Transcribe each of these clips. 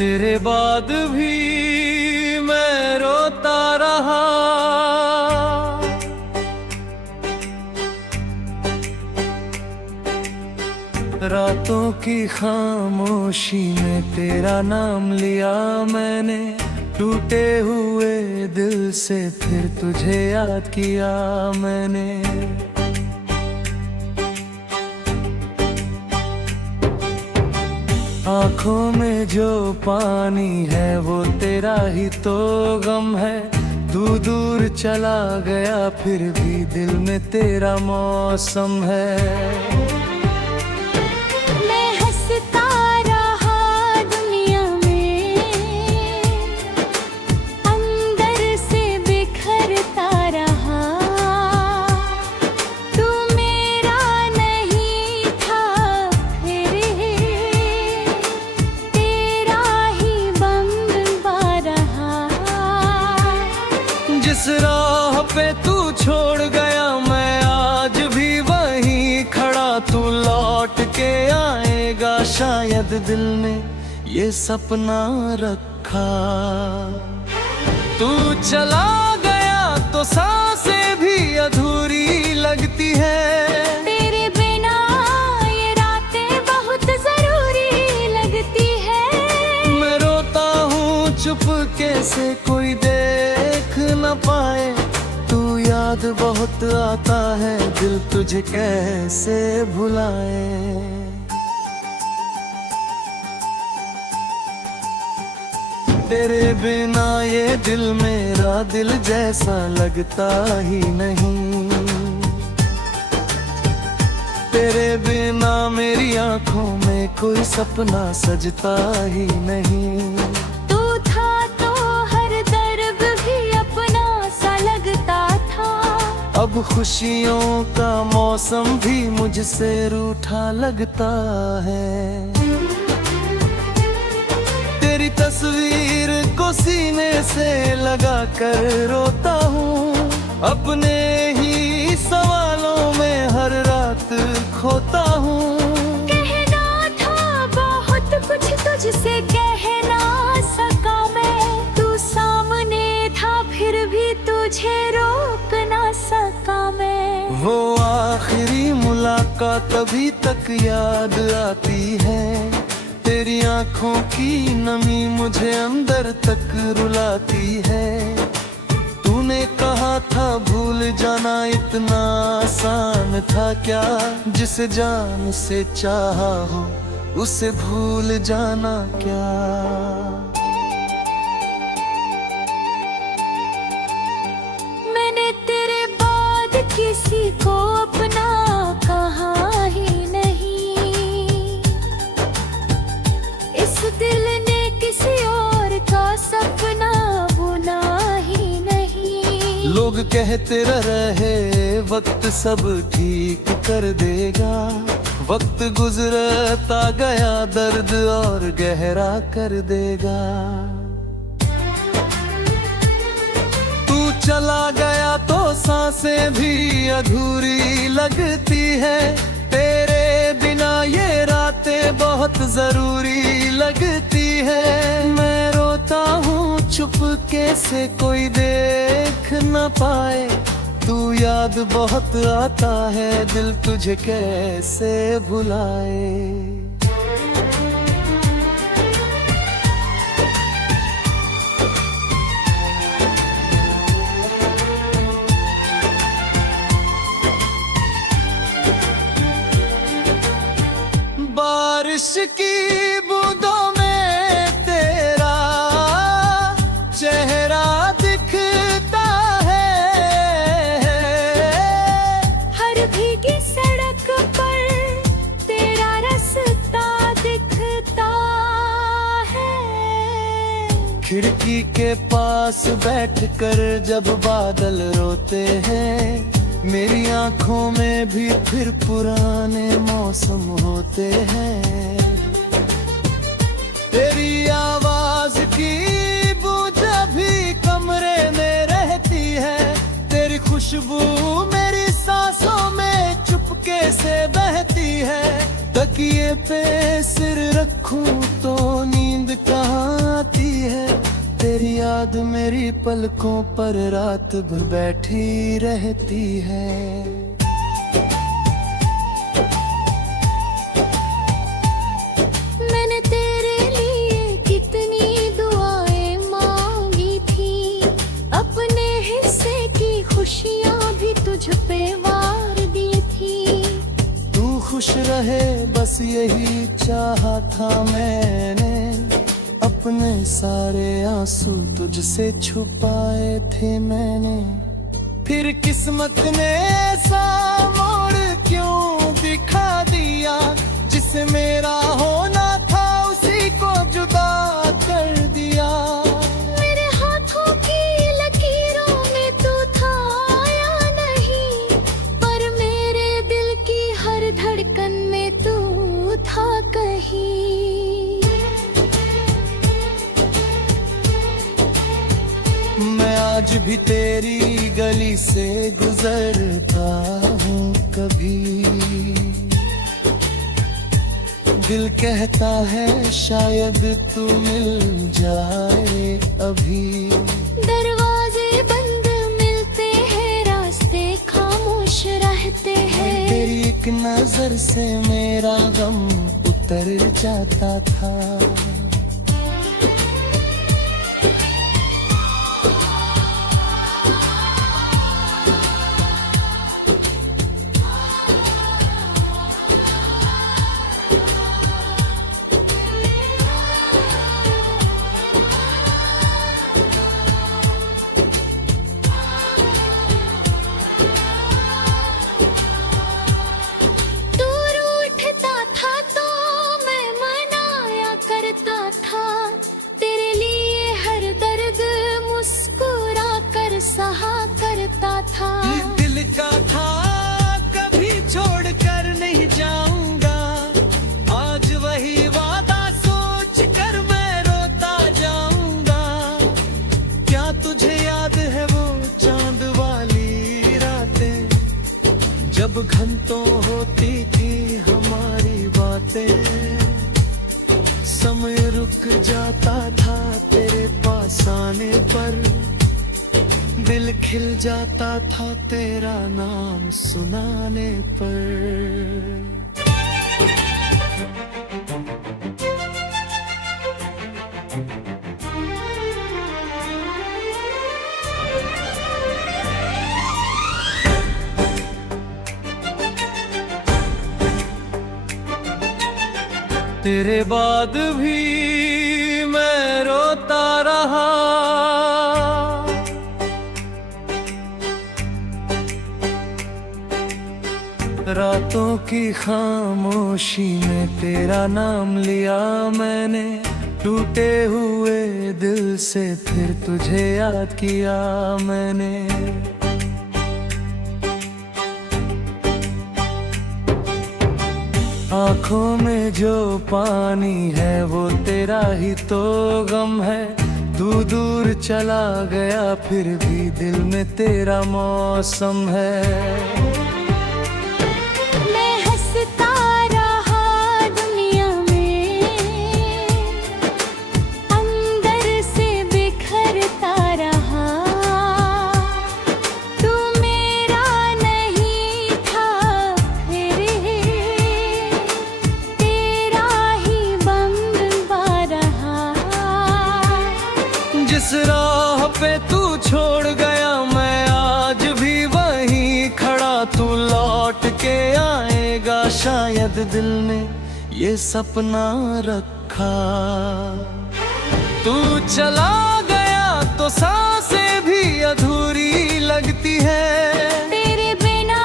तेरे बाद भी मैं रोता रहा। रातों की खामोशी में तेरा नाम लिया मैंने, टूटे हुए दिल से फिर तुझे याद किया मैंने। आँखों में जो पानी है वो तेरा ही तो गम है। तू दूर चला गया फिर भी दिल में तेरा मौसम है। मैं हंसता रहा दुनिया में, अंदर से बिखरता रहा। तू मेरा नहीं था फिर, तेरा ही बनवा रहा। जिस राह पे तू छोड़ गया मैं आज भी वहीं खड़ा। तू लौट के आएगा शायद दिल में ये सपना रखा। तू चला गया तो सांसें भी अधूरी लगती है। तेरे बिना ये रातें बहुत जरूरी लगती है। मैं रोता हूँ चुपके से कोई देख न पाए। तू याद बहुत आता है दिल तुझे कैसे भुलाए। तेरे बिना ये दिल मेरा दिल जैसा लगता ही नहीं। तेरे बिना मेरी आंखों में कोई सपना सजता ही नहीं। तू था तो हर दर्द भी अपना सा लगता था। अब खुशियों का मौसम भी मुझसे रूठा लगता है। तेरी तस्वीर को सीने से लगा कर रोता हूँ। अपने ही सवालों में हर रात खोता हूँ। कहना था बहुत कुछ तुझसे कह ना सका मैं। तू सामने था फिर भी तुझे रोक ना सका मैं। वो आखिरी मुलाकात अभी तक याद आती है। तेरी आंखों की नमी मुझे अंदर तक रुलाती है। तूने कहा था भूल जाना इतना आसान था क्या। जिसे जान से चाहा हो उसे भूल जाना क्या। मैंने तेरे बाद किसी को अपना कहा ही नहीं। इस दिल ने किसी और का सपना बुना ही नहीं। लोग कहते रहे वक्त सब ठीक कर देगा। वक्त गुजरता गया दर्द और गहरा कर देगा। तू चला गया तो सांसें भी अधूरी लगती है। तेरे बिना ये रातें बहुत जरूरी लगती है। मैं रोता हूँ चुपके से कोई देख न पाए। तू याद बहुत आता है दिल तुझे कैसे भुलाए। बारिश की बूंदों में तेरा चेहरा दिखता है। हर भीगी सड़क पर तेरा रास्ता दिखता है। खिड़की के पास बैठकर जब बादल रोते हैं। मेरी आंखों में भी फिर पुराने मौसम होते हैं। तेरी आवाज की बूझ भी कमरे में रहती है। तेरी खुशबू मेरी सांसों में चुपके से बहती है। तकिए पे सिर रखूं तो नींद कहाँ आती है। तेरी याद मेरी पलकों पर रात भर बैठी रहती है। मैंने तेरे लिए कितनी दुआएं मांगी थी, अपने हिस्से की खुशियां भी तुझ पे वार दी थी। तू खुश रहे बस यही चाहा था मैंने, अपने सारे आंसू तुझसे छुपाए थे मैंने। फिर किस्मत ने ऐसा मोड़ क्यों दिखा दिया, जिसे मेरा होना था उसी को जुदा कर दिया। मेरे हाथों की लकीरों में तू था या नहीं, पर मेरे दिल की हर धड़कन में तू था कहीं। मैं आज भी तेरी गली से गुजरता हूँ कभी, दिल कहता है शायद तू मिल जाए अभी। दरवाजे बंद मिलते हैं, रास्ते खामोश रहते हैं। तेरी एक नजर से मेरा गम उतर जाता था। सहा करता था। दिल का था कभी छोड़ कर नहीं जाऊंगा, आज वही वादा सोच कर मैं रोता जाऊंगा। क्या तुझे याद है वो चांद वाली रातें, जब घंटों होती थी हमारी बातें। समय रुक जाता था तेरे पास आने पर, दिल खिल जाता था तेरा नाम सुनाने पर। तेरे बाद भी मैं रोता रहा, रातों की खामोशी में तेरा नाम लिया मैंने। टूटे हुए दिल से फिर तुझे याद किया मैंने। आँखों में जो पानी है वो तेरा ही तो गम है। तू दूर चला गया फिर भी दिल में तेरा मौसम है। जिस राह पे तू छोड़ गया मैं आज भी वहीं खड़ा। तू लौट के आएगा शायद दिल में ये सपना रखा। तू चला गया तो सांसें भी अधूरी लगती है। तेरे बिना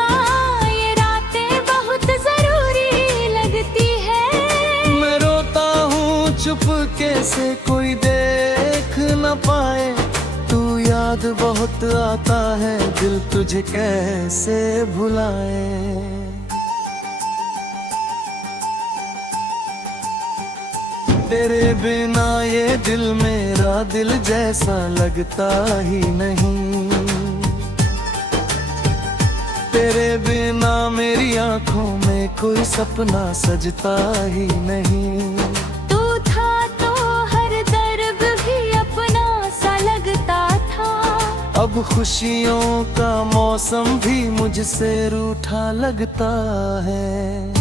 ये रातें बहुत जरूरी लगती है। मैं रोता हूँ चुपके से कोई देख न पाए। तू याद बहुत आता है दिल तुझे कैसे भुलाए। तेरे बिना ये दिल मेरा दिल जैसा लगता ही नहीं। तेरे बिना मेरी आंखों में कोई सपना सजता ही नहीं। तू था तो हर दर्द भी अपना सा लगता था। अब खुशियों का मौसम भी मुझसे रूठा लगता है।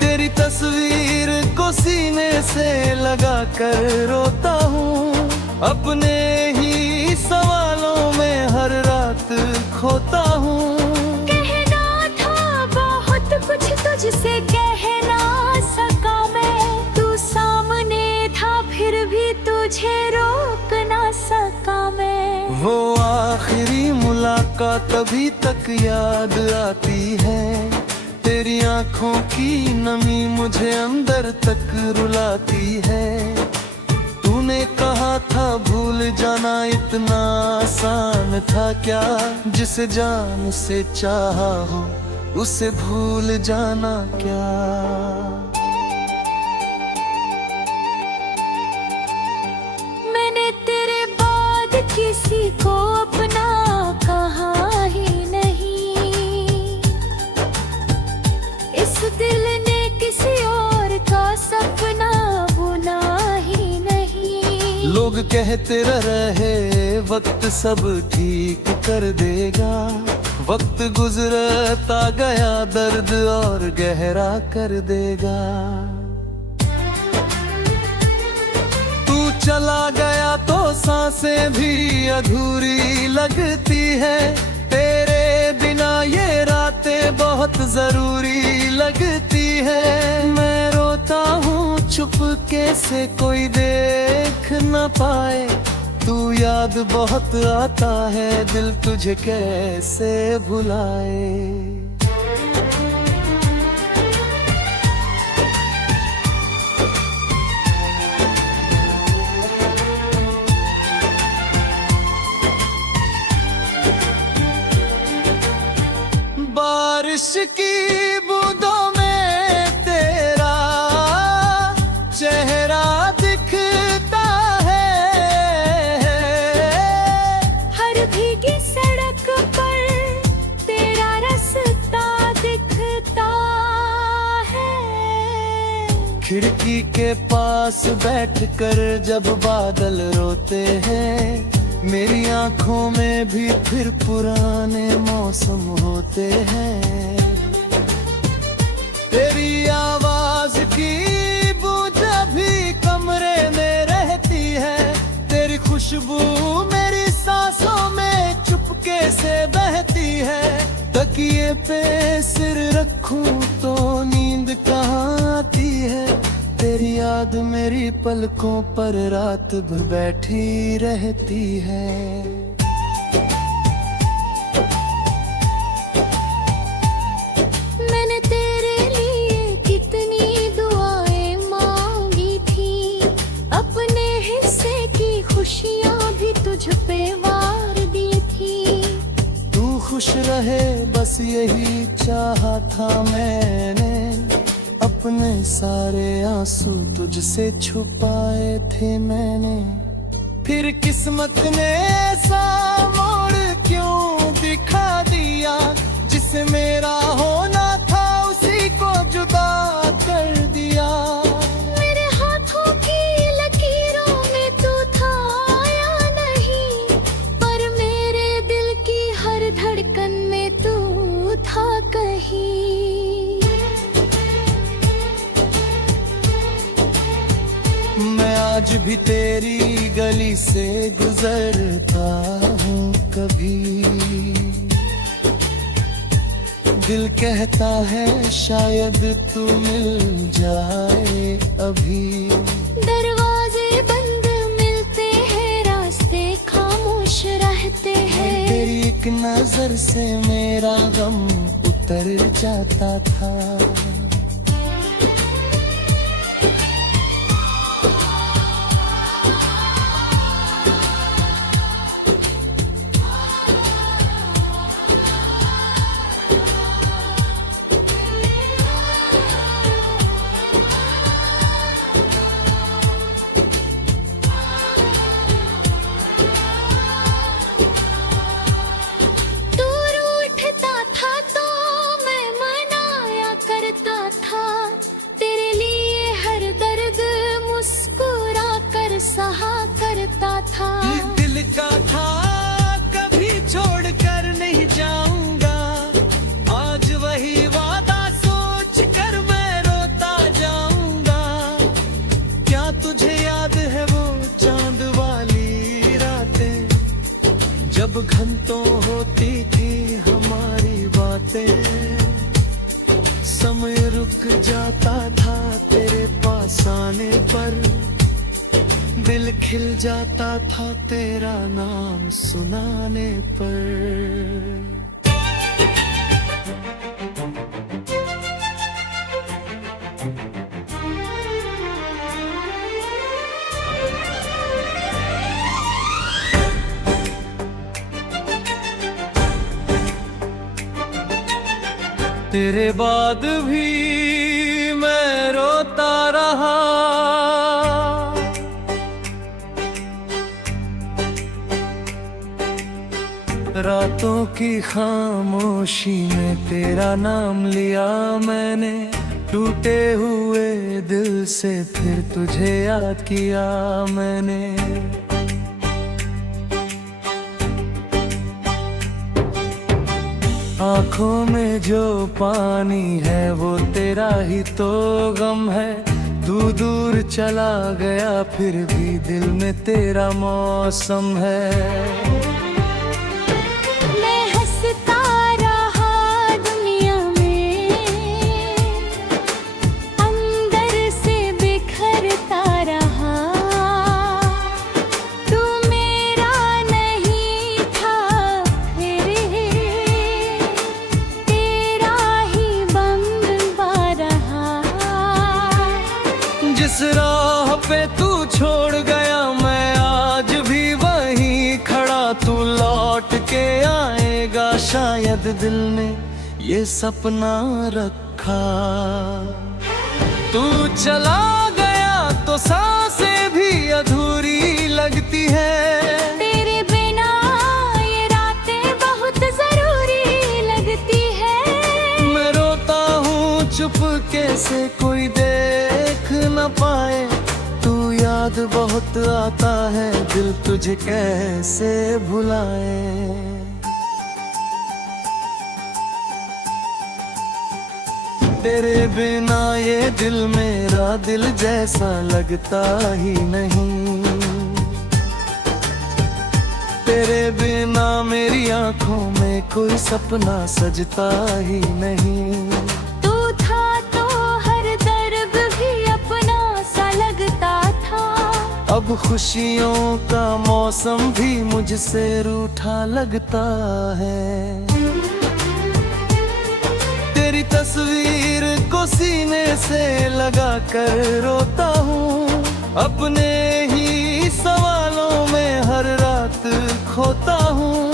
तेरी तस्वीर को सीने से लगा कर रोता हूँ। अपने ही सवालों में हर रात खोता हूँ। कहना था बहुत कुछ तुझसे कह ना सका मैं। तू सामने था फिर भी तुझे रोक ना सका मैं। वो आखिरी मुलाकात अभी तक याद आती है। तेरी आंखों की नमी मुझे अंदर तक रुलाती है। तूने कहा था भूल जाना इतना आसान था क्या। जिसे जान से चाहा हो उसे भूल जाना क्या। मैंने तेरे बाद किसी को अपना कहा ही नहीं। इस दिल ने किसी और का सपना बुना ही नहीं। लोग कहते रहे वक्त सब ठीक कर देगा। वक्त गुजरता गया दर्द और गहरा कर देगा। तू चला गया तो सांसें भी अधूरी लगती है। तेरे बिना ये रातें बहुत जरूरी लगती है। मैं रोता हूँ चुपके से कोई देख न पाए। तू याद बहुत आता है दिल तुझे कैसे भुलाए। बारिश की बूंदों में तेरा चेहरा दिखता है। हर भीगी सड़क पर तेरा रास्ता दिखता है। खिड़की के पास बैठकर जब बादल रोते हैं। मेरी आंखों में भी फिर पुराने मौसम होते हैं। तेरी आवाज की बूंद भी कमरे में रहती है। तेरी खुशबू मेरी सांसों में चुपके से बहती है। तकिए पे सिर रखूं तो नींद कहाँ आती है। तेरी याद मेरी पलकों पर रात भर बैठी रहती है। मैंने तेरे लिए कितनी दुआएं मांगी थी। अपने हिस्से की खुशियां भी तुझ पे वार दी थी। तू खुश रहे बस यही चाहा था मैंने। अपने सारे आंसू तुझसे छुपाए थे मैंने। फिर किस्मत ने ऐसा मोड़ क्यों दिखा दिया। जिसे मेरा होना था उसी को जुदा कर दिया। मेरे हाथों की लकीरों में तू था या नहीं। पर मेरे दिल की हर धड़कन में तू था कहीं। मैं आज भी तेरी गली से गुजरता हूँ कभी। दिल कहता है शायद तू मिल जाए अभी। दरवाजे बंद मिलते हैं रास्ते खामोश रहते हैं। तेरी एक नजर से मेरा गम उतर जाता था। तू सहा करता था। दिल का था कभी छोड़ कर नहीं जाऊंगा, आज वही वादा सोच कर मैं रोता जाऊंगा। क्या तुझे याद है वो चांद वाली रातें, जब घंटों होती थी हमारी बातें। समय रुक जाता था तेरे पास आने पर, दिल खिल जाता था तेरा नाम सुनाने पर। तेरे बाद भी मैं रोता रहा, रातों की खामोशी में तेरा नाम लिया मैंने। टूटे हुए दिल से फिर तुझे याद किया मैंने। आँखों में जो पानी है वो तेरा ही तो गम है। तू दूर चला गया फिर भी दिल में तेरा मौसम है। मैं हंसता रहा दुनिया में, अंदर से बिखरता रहा। तू मेरा नहीं था फिर, तेरा ही बनवा रहा। जिस राह पे तू छोड़ गया मैं आज भी वहीं खड़ा। तू लौट के आएगा शायद दिल ने ये सपना रखा। तू चला गया तो सांसें भी अधूरी लगती है। तेरे बिना ये रातें बहुत जरूरी लगती है। मैं रोता हूँ चुपके से कोई देख न पाए। तू याद बहुत आता है दिल तुझे कैसे भुलाए। तेरे बिना ये दिल मेरा दिल जैसा लगता ही नहीं। तेरे बिना मेरी आंखों में कोई सपना सजता ही नहीं। तू था तो हर दर्द भी अपना सा लगता था। अब खुशियों का मौसम भी मुझसे रूठा लगता है। तेरी तस्वीर को सीने से लगा कर रोता हूँ। अपने ही सवालों में हर रात खोता हूँ।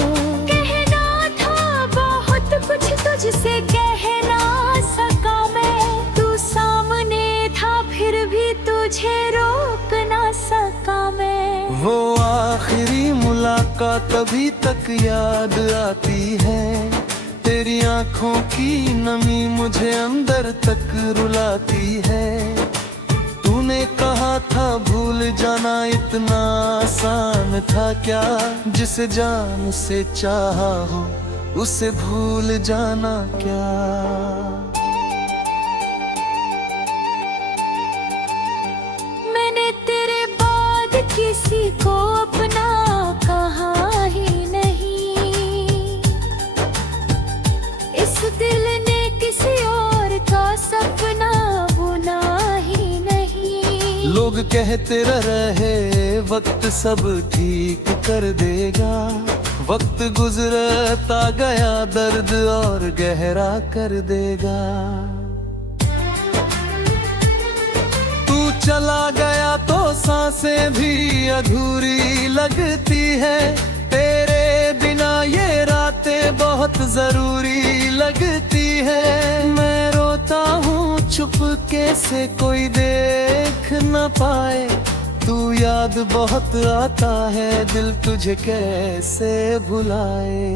कहना था बहुत कुछ तुझसे कह ना सका मैं। तू सामने था फिर भी तुझे रोक ना सका मैं। वो आखिरी मुलाकात अभी तक याद आती है। तेरी आंखों की नमी मुझे अंदर तक रुलाती है। तूने कहा था भूल जाना इतना आसान था क्या। जिसे जान से चाहा हो उसे भूल जाना क्या। मैंने तेरे बाद किसी को अपना कहा ही नहीं। इस दिल ने किसी और का सपना बुना ही नहीं। लोग कहते रहे वक्त सब ठीक कर देगा। वक्त गुजरता गया दर्द और गहरा कर देगा। तू चला गया तो सांसें भी अधूरी लगती है। तेरे बिना ये रातें बहुत जरूरी लगती है। मैं रोता हूँ चुपके से कोई देख न पाए। तू याद बहुत आता है दिल तुझे कैसे भुलाए।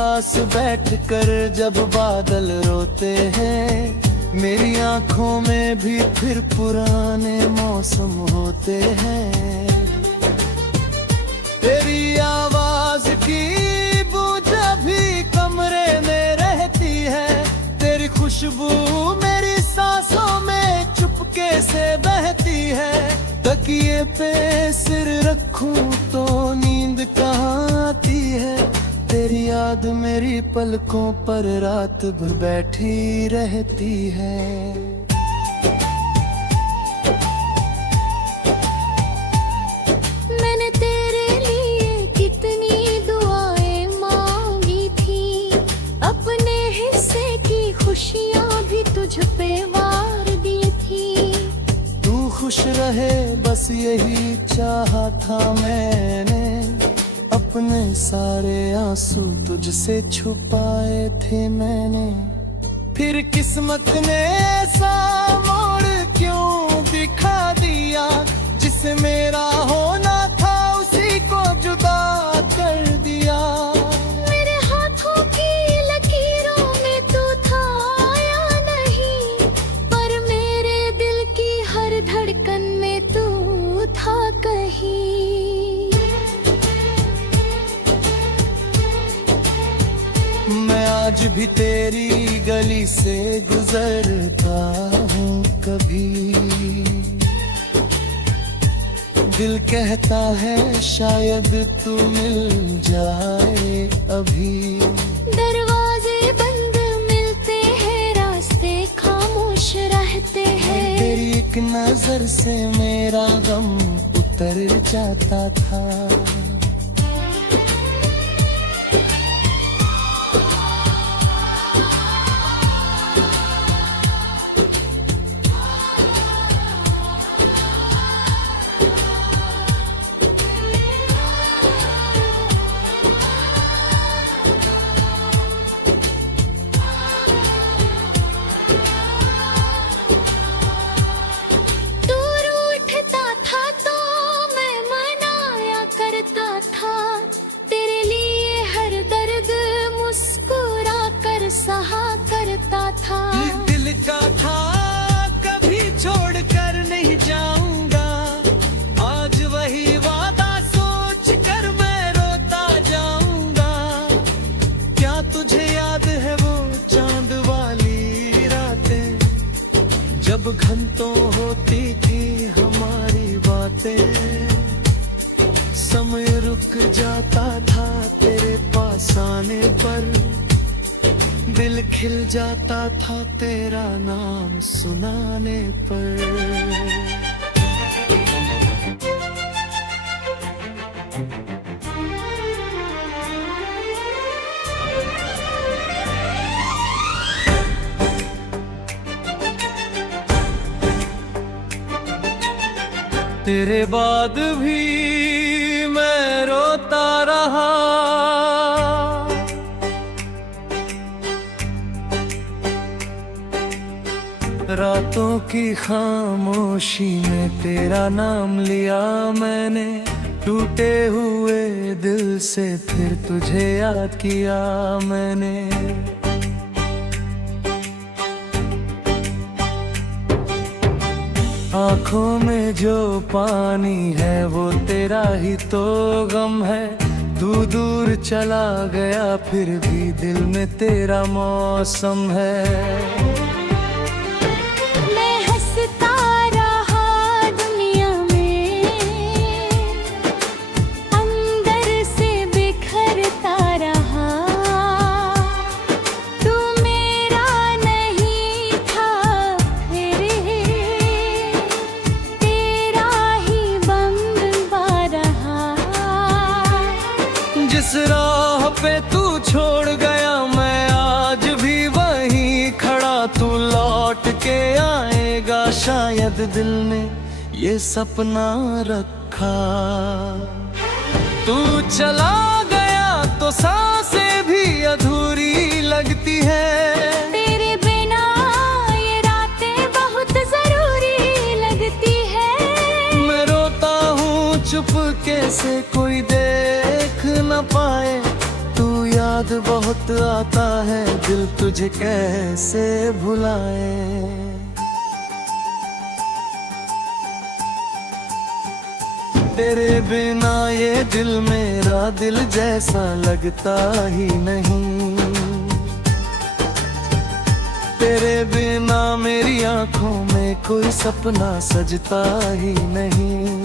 पास बैठकर जब बादल रोते हैं, मेरी आंखों में भी फिर पुराने मौसम होते हैं। तेरी आवाज की बूझ भी कमरे में रहती है, तेरी खुशबू मेरी सांसों में चुपके से बहती है। तकिए पे सिर रखूं तो नींद कहाँ आती है, तेरी याद मेरी पलकों पर रात भर बैठी रहती है। मैंने तेरे लिए कितनी दुआएं मांगी थी, अपने हिस्से की खुशियां भी तुझ पे वार दी थी। तू खुश रहे बस यही चाहा था मैंने, अपने सारे आंसू तुझसे छुपाए थे मैंने। फिर किस्मत ने ऐसा मोड़ क्यों दिखा दिया, जिसे मेरा होना था उसी को जुदा कर दिया। मेरे हाथों की लकीरों में तू था या नहीं, पर मेरे दिल की हर धड़कन में तू था कहीं। मैं आज भी तेरी गली से गुजरता हूँ कभी, दिल कहता है शायद तू मिल जाए अभी। दरवाजे बंद मिलते हैं, रास्ते खामोश रहते हैं। तेरी एक नजर से मेरा गम उतर जाता था। सहा करता था। दिल का था कभी छोड़ कर नहीं जाऊंगा, आज वही वादा सोच कर मैं रोता जाऊंगा। क्या तुझे याद है वो चांद वाली रातें, जब घंटों होती थी हमारी बातें। समय रुक जाता था तेरे पास आने पर, दिल खिल जाता था तेरा नाम सुनाने पर। तेरे बाद भी मैं रोता रहा, रातों की खामोशी में तेरा नाम लिया मैंने। टूटे हुए दिल से फिर तुझे याद किया मैंने। आँखों में जो पानी है वो तेरा ही तो गम है। तू दूर चला गया फिर भी दिल में तेरा मौसम है। जिस राह पे तू छोड़ गया मैं आज भी वहीं खड़ा, तू लौट के आएगा शायद दिल ने ये सपना रखा। तू चला गया तो सांसें भी अधूरी लगती है। तेरे बिना ये रातें बहुत जरूरी लगती है। मैं रोता हूँ चुपके से कोई देख न पाए, तू याद बहुत बहुत आता है, दिल तुझे कैसे भुलाए। तेरे बिना ये दिल मेरा दिल जैसा लगता ही नहीं। तेरे बिना मेरी आंखों में कोई सपना सजता ही नहीं।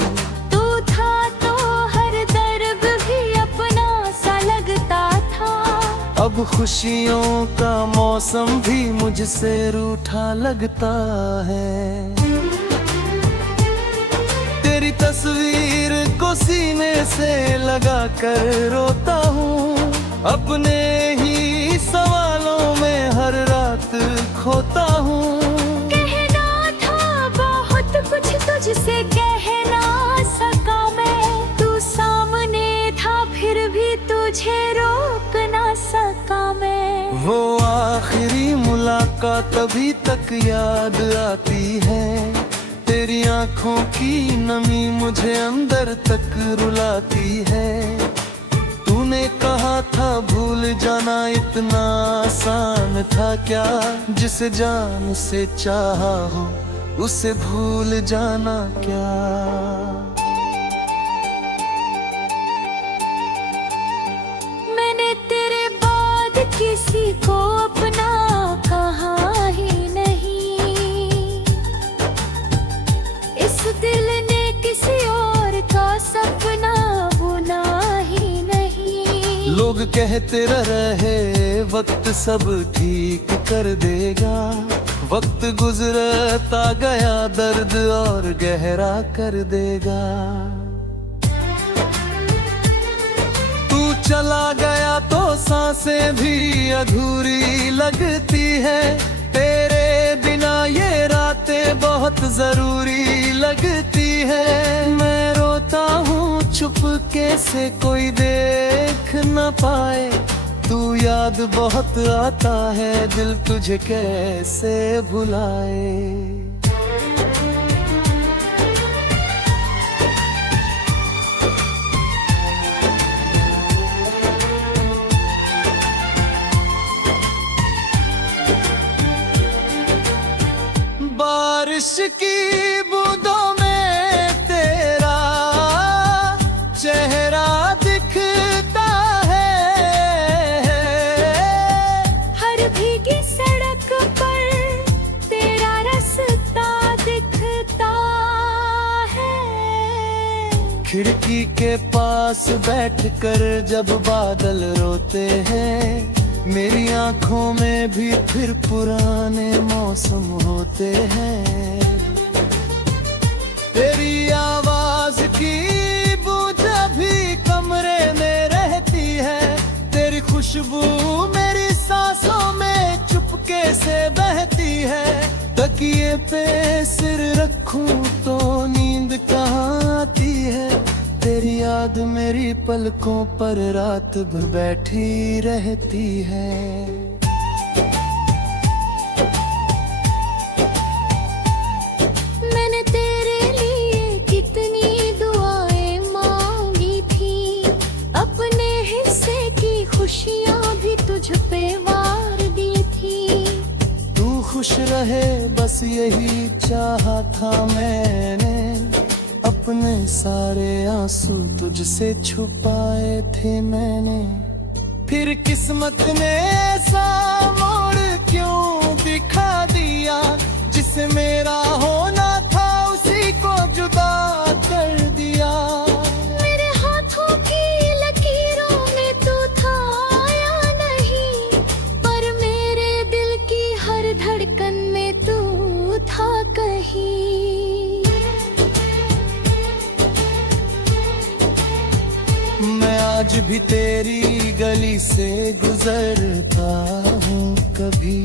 तू था तो हर दर्द भी अपना सा लगता था। अब खुशियों का मौसम भी मुझसे रूठा लगता है। तेरी तस्वीर को सीने से लगा कर रोता हूँ। अपने ही सवालों में हर रात खोता हूँ। कहना था बहुत कुछ तुझसे कह ना सका मैं। तू सामने था फिर भी तुझे रोक ना सका मैं। वो आखिरी मुलाकात अभी तक याद आती है। तेरी आंखों की नमी मुझे अंदर तक रुलाती है। तूने कहा था भूल जाना इतना आसान था क्या। जिसे जान से चाहा हो उसे भूल जाना क्या। मैंने तेरे बाद किसी को अपना कहा ही नहीं। इस दिल ने किसी और का सपना बुना ही नहीं। लोग कहते रहे वक्त सब ठीक कर देगा। वक्त गुजरता गया दर्द और गहरा कर देगा। तू चला गया तो सांसें भी अधूरी लगती है। तेरे बिना ये रातें बहुत जरूरी लगती है। मैं रोता हूँ चुपके से कोई देख न पाए। तू याद बहुत आता है, दिल तुझे कैसे भुलाए। बारिश की बूंदों में तेरा चेहरा दिखता है। हर भीगी सड़क पर तेरा रास्ता दिखता है। खिड़की के पास बैठकर जब बादल रोते हैं। मेरी आंखों में भी फिर पुराने मौसम होते हैं। तेरी आवाज की बूंद भी कमरे में रहती है। तेरी खुशबू मेरी सांसों में चुपके से बहती है। तकिए पे सिर रखूं तो नींद कहाँ आती है। तेरी याद मेरी पलकों पर रात भर बैठी रहती है। मैंने तेरे लिए कितनी दुआएं मांगी थी। अपने हिस्से की खुशियां भी तुझ पे वार दी थी। तू खुश रहे बस यही चाहा था मैंने। अपने सारे आंसू तुझसे छुपाए थे मैंने। फिर किस्मत ने ऐसा मोड़ क्यों दिखा दिया। जिसे मेरा होना था उसी को जुदा कर दिया। मेरे हाथों की लकीरों में तू था या नहीं। पर मेरे दिल की हर धड़कन में तू था कहीं। मैं आज भी तेरी गली से गुजरता हूँ कभी।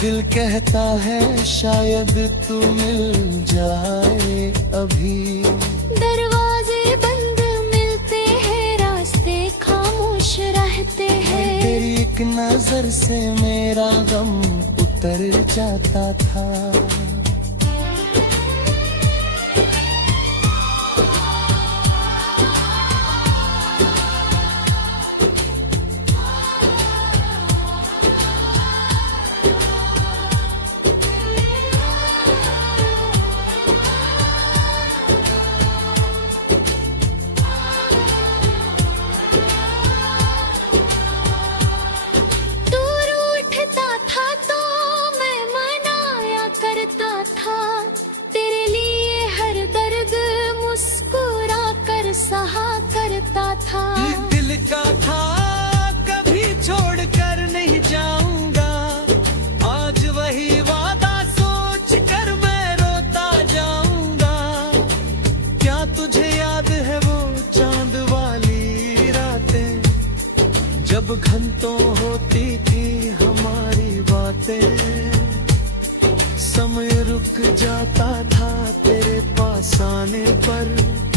दिल कहता है शायद तू मिल जाए अभी। दरवाजे बंद मिलते हैं, रास्ते खामोश रहते हैं। तेरी एक नजर से मेरा गम उतर जाता था। जब घंटों होती थी हमारी बातें, समय रुक जाता था तेरे पास आने पर।